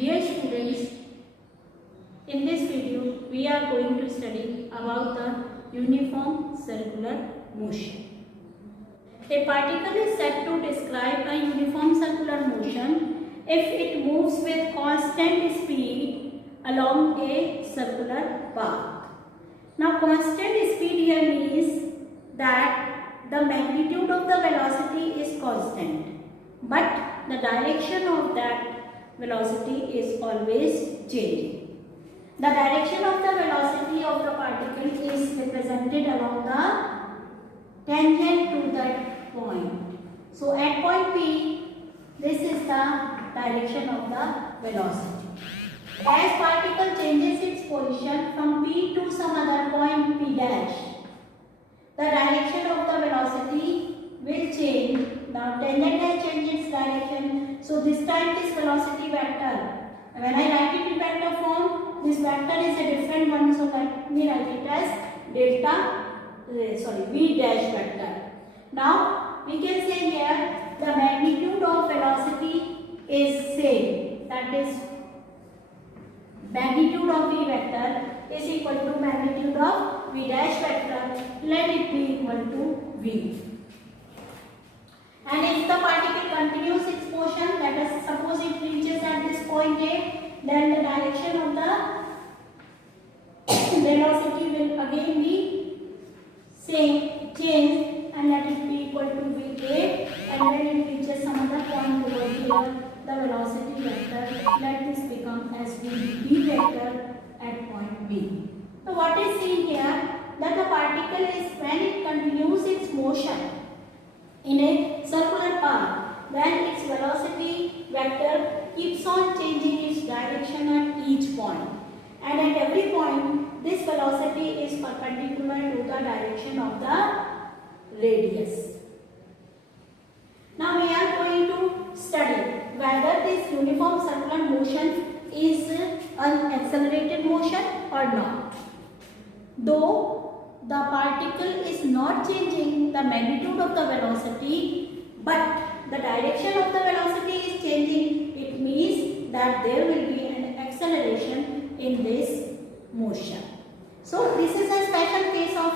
Dear students, in this video we are going to study about the uniform circular motion. A particle is said to describe a uniform circular motion if it moves with constant speed along a circular path. Now constant speed here means that the magnitude of the velocity is constant, but the direction of that velocity is always changing. The direction of the velocity of the particle is represented along the tangent to that point. So at point P, this is the direction of the velocity. As particle changes its position from P to some other point P dash, the direction of the velocity will change. Now tangent has changed its direction. So this time this velocity vector, when I write it in vector form, this vector is a different one. So let me write it as V dash vector. Now we can say here the magnitude of velocity is same. That is magnitude of V vector is equal to magnitude of V dash vector. Let it be equal to V. And if the particle continues its motion, let us suppose it reaches at this point A, then the direction of the velocity will again be same, change, and let it be equal to VA. And when it reaches some other point over here, the velocity vector, let this become as V vector at point B. So what is seen here, that the particle is, when it continues its motion in a circular path, then its velocity vector keeps on changing its direction at each point, and at every point this velocity is perpendicular to the direction of the radius. Now we are going to study whether this uniform circular motion is an accelerated motion or not. Though the particle is not changing the magnitude of the velocity, but the direction of the velocity is changing, it means that there will be an acceleration in this motion. So this is a special case of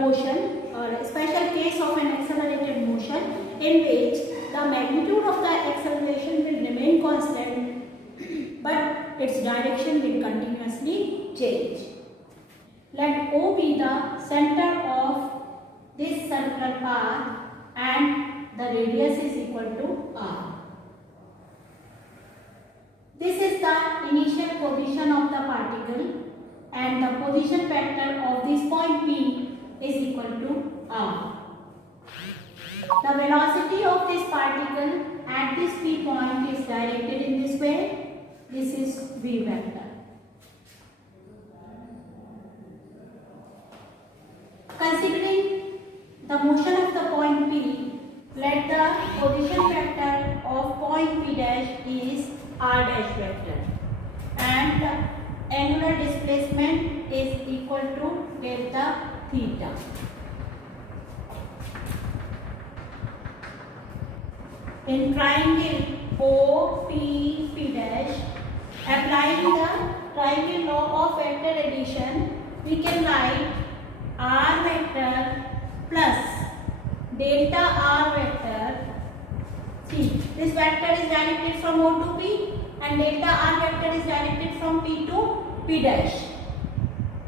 motion, or a special case of an accelerated motion, in which the magnitude of the acceleration will remain constant, but its direction will continuously change. Let O be the center of this circular path and the radius is equal to R. This is the initial position of the particle, and the position vector of this point P is equal to R. The velocity of this particle at this P point is directed in this way. This is V vector. Considering the motion of the point P, let the position vector of point P dash is R dash vector, and the angular displacement is equal to delta theta. In triangle OPP dash, applying the triangle law of vector addition, we can write R vector plus delta R vector. See, this vector is directed from O to P, and delta R vector is directed from P to P dash.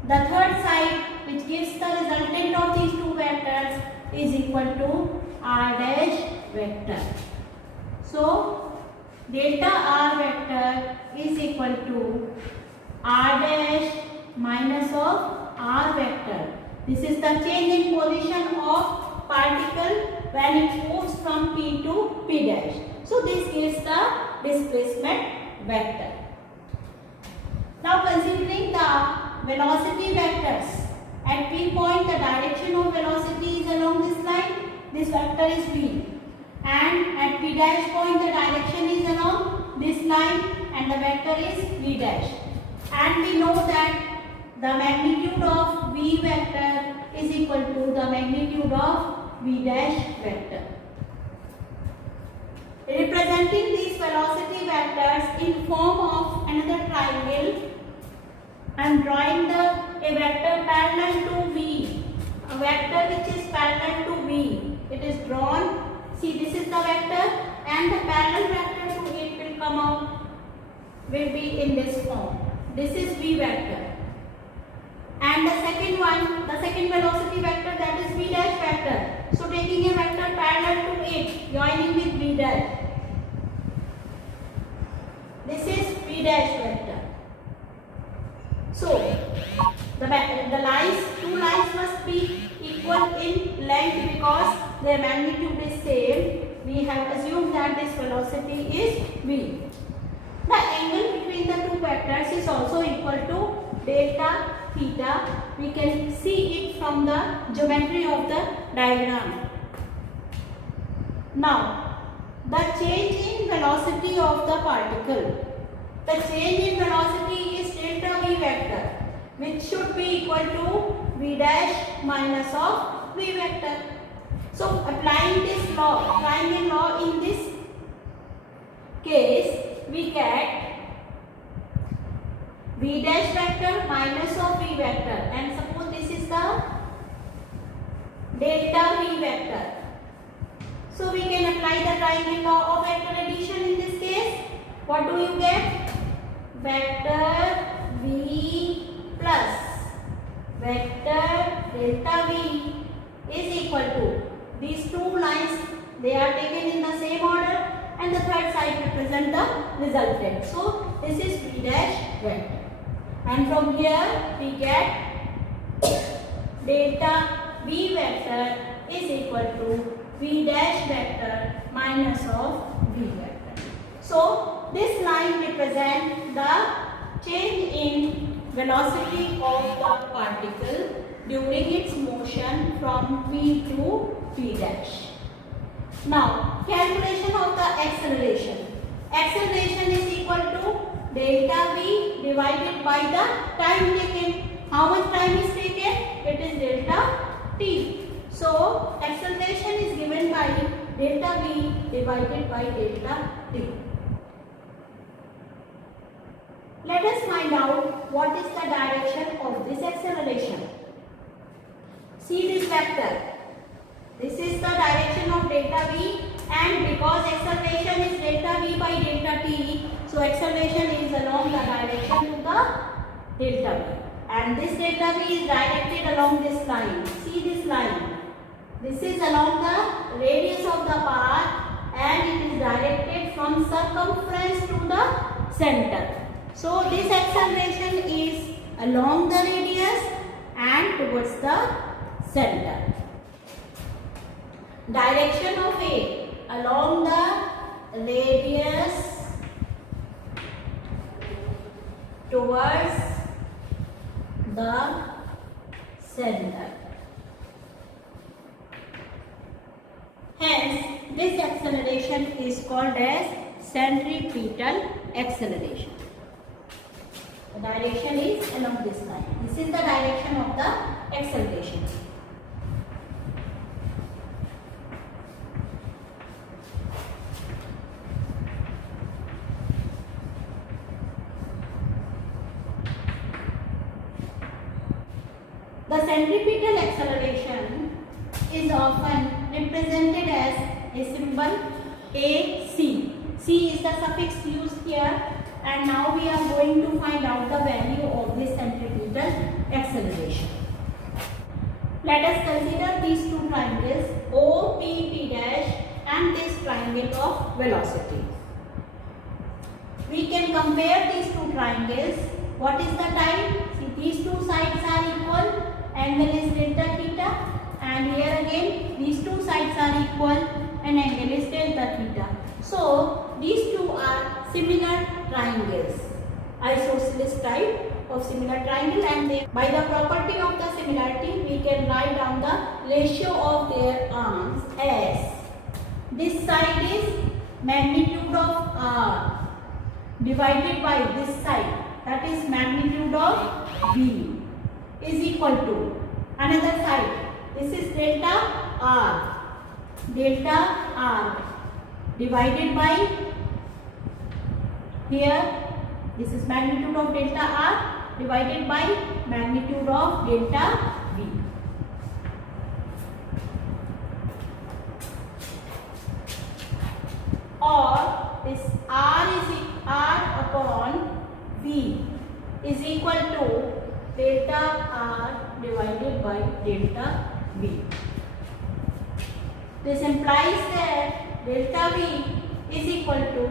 The third side, which gives the resultant of these two vectors, is equal to R dash vector. So delta R vector is equal to R dash minus of R vector. This is the change in position of particle when it moves from P to P dash. So this gives the displacement vector. Now considering the velocity vectors, at P point the direction of velocity is along this line. This vector is V. And at P dash point the direction is along this line, and the vector is V dash. And we know that the magnitude of V vector is equal to the magnitude of V dash vector. Representing these velocity vectors in form of another triangle. I am drawing a vector parallel to V. A vector which is parallel to V. It is drawn. See, this is the vector and the parallel vector to it will come out, will be in this form. This is V vector. And the second one, the second velocity vector, that is V dash vector. So taking a vector parallel to it, joining with V dash. This is V dash vector. So the lines, two lines must be equal in length because their magnitude is same. We have assumed that this velocity is V. The angle between the two vectors is also equal to delta theta. We can see it from the geometry of the diagram. Now, the change in velocity of the particle. The change in velocity is delta V vector, which should be equal to V dash minus of V vector. So, applying this law, applying a law in this case, we get V dash vector minus of V vector, and suppose this is the delta V vector. So we can apply the triangle law of vector addition in this case. What do you get? Vector V plus vector delta V is equal to these two lines. They are taken in the same order, and the third side represent the resultant. So this is V dash vector. And from here we get delta V vector is equal to V dash vector minus of V vector. So this line represents the change in velocity of the particle during its motion from V to V dash. Now calculation of the acceleration. Acceleration is equal to delta V divided by the time taken. How much time is taken? It is delta t. So acceleration is given by delta V divided by delta t. Let us find out what is the direction of this acceleration. See this vector. This is the direction of delta V, and because acceleration is delta V by delta t, so acceleration is along the direction to the delta V. And this delta V is directed along this line. See this line. This is along the radius of the path, and it is directed from circumference to the center. So this acceleration is along the radius and towards the center. Direction of A along the radius towards the center. Hence, this acceleration is called as centripetal acceleration. The direction is along this line. This is the direction of the acceleration. The centripetal acceleration is often represented as a symbol AC. C is the suffix used here, and now we are going to find out the value of this centripetal acceleration. Let us consider these two triangles O, P, P dash, and this triangle of velocity. We can compare these two triangles. What is the time? See, these two sides are equal. Angle is delta theta, and here again these two sides are equal and angle is delta theta. So these two are similar triangles, isosceles type of similar triangle, and they, by the property of the similarity, we can write down the ratio of their arms as this side is magnitude of R divided by this side, that is magnitude of V, is equal to another side. This is delta R divided by Here this is magnitude of delta r divided by magnitude of delta v. Or this r upon v is equal to delta r divided by delta v. This implies that delta v is equal to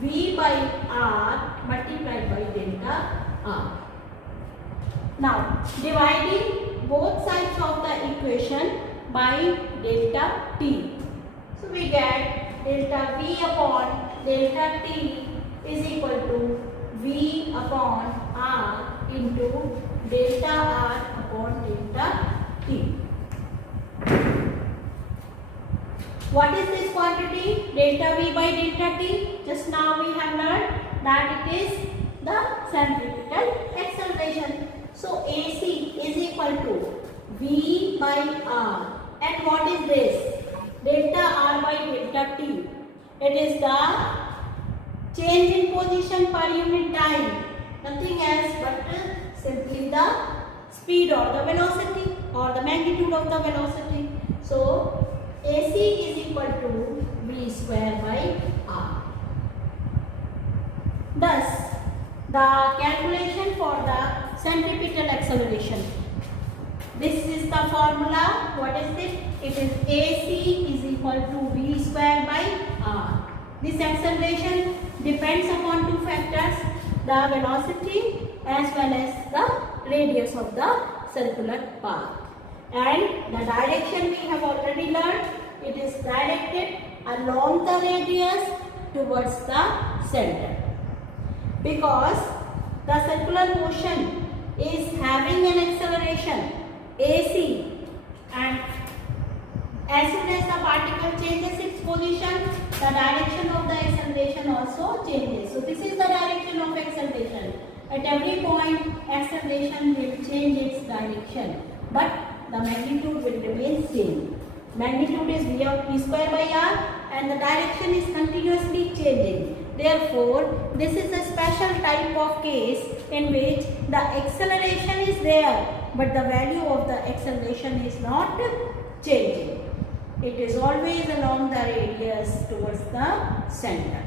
v by r multiplied by delta r. Now dividing both sides of the equation by delta t. So we get delta v upon delta t is equal to v upon r into delta r upon delta t. What is this quantity? Delta v by delta t. Just now we have learned that it is the centripetal acceleration. So AC is equal to v by r. And what is this? Delta r by delta t. It is the change in position per unit time. Nothing else but simply the speed or the velocity or the magnitude of the velocity. So AC is equal to v square by r. Thus, the calculation for the centripetal acceleration. This is the formula. What is it? It is AC is equal to v square by r. This acceleration depends upon two factors, the velocity as well as the radius of the circular path. And the direction we have already learned. It is directed along the radius towards the center. Because the circular motion is having an acceleration AC, and as soon as the particle changes its position, the direction of the acceleration also changes. So this is the direction of acceleration. At every point, acceleration will change its direction, but the magnitude will remain same. Magnitude is v of p square by r and the direction is continuously changing. Therefore, this is a special type of case in which the acceleration is there, but the value of the acceleration is not changing. It is always along the radius towards the center.